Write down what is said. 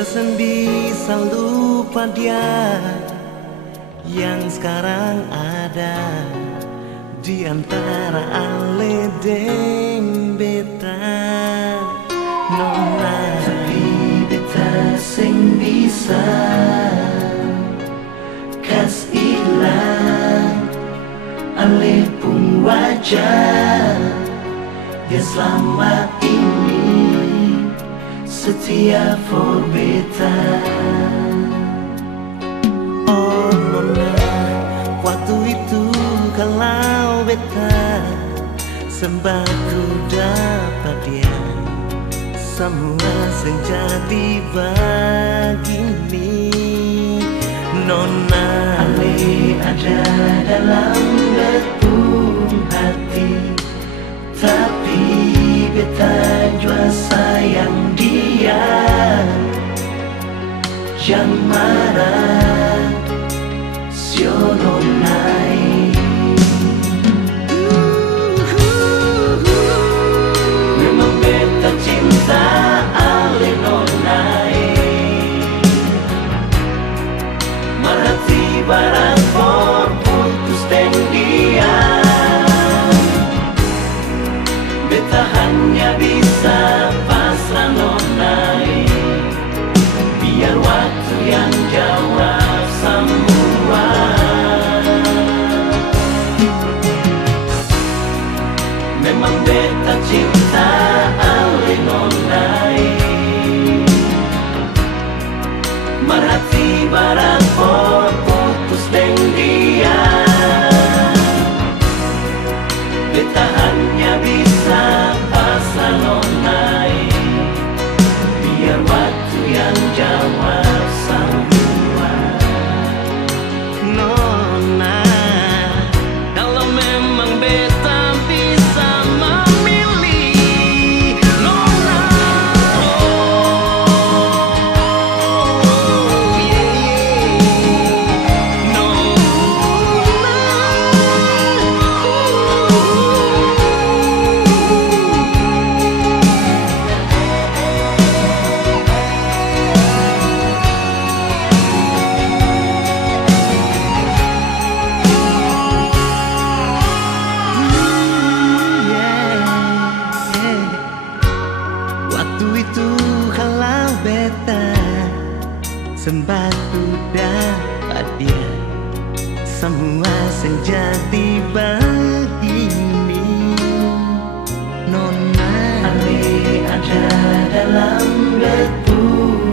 Tersen bisa lupa dia yang sekarang ada di antara ale deng beta. Nona tapi beta sing bisa kas ilang ale pun wajah dia selama ini setia for beta. Oh nona, waktu itu kalau beta sembahku dapat dia, semua sejati begini. Nona, ale ada dalam betung hati, tapi beta jua sayang dia. Jangan marah, sio nonai. Memang beta cinta ale nonai. Marhati barang for putus deng dia. Beta hanya bisa pasrah nonai, biar waktu yang jawab semua. Memang beta cinta ale nonai. Marhati barang for putus deng dia. Beta hanya bisa pasrah nonai, biar waktu yang jawab semua. Nona, kalau memang beta bisa memilih, Nona, oh yeah, Nona. Waktu itu kalau beta sembahku dapat dia, semua sejati begini. Nona, ale ada dalam betung